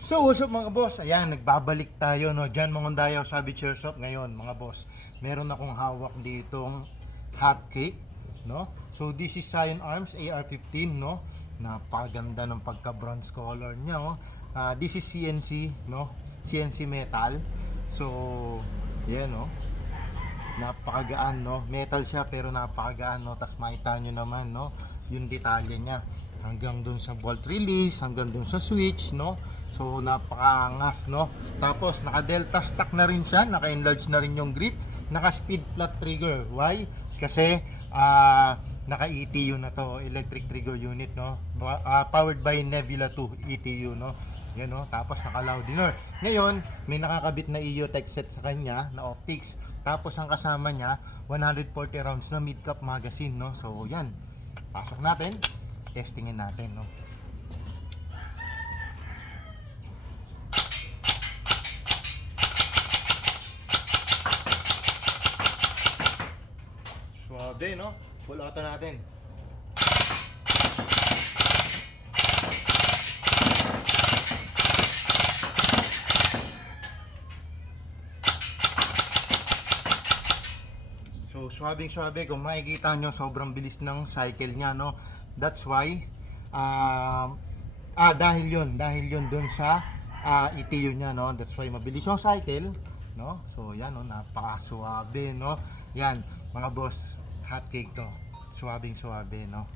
So what's up mga boss? Ayan, nagbabalik tayo no. Diyan Mangondayaw Savage Airsoft ngayon mga boss. Meron akong hawak ditong hot cake, no? So this is Scion Arms AR-15, no? Napakaganda ng pagka bronze color niya, oh. This is CNC, no? CNC metal. So, yan, no? Napakagaan, no? Metal siya pero napakagaan, no? Tapos makita nyo naman, no? Yung detalye niya hanggang dun sa bolt release, hanggang dun sa switch, no? So napakaangas, no? Tapos naka delta stock na rin siya, naka enlarge na rin yung grip, naka speed flat trigger. Why? Kasi naka ETU na to, electric trigger unit, no? Powered by Nebula 2 ETU, no? Yan, no? Tapos naka loudener. Ngayon may nakakabit na EOTech set sa kanya na optics. Tapos ang kasama niya 140 rounds na mid cap magazine, no? So yan, pasok natin, testingin natin, no? Suabe, no? Full auto natin. So, suabing-suabe. Kung makikita nyo, sobrang bilis ng cycle niya, no? That's why, dahil yun dun sa ETU niya, no? That's why mabilis yung cycle, no? So, yan, no? Napaka-suabe, no? Yan, mga boss, hot cake to. Suabing-suabe, no?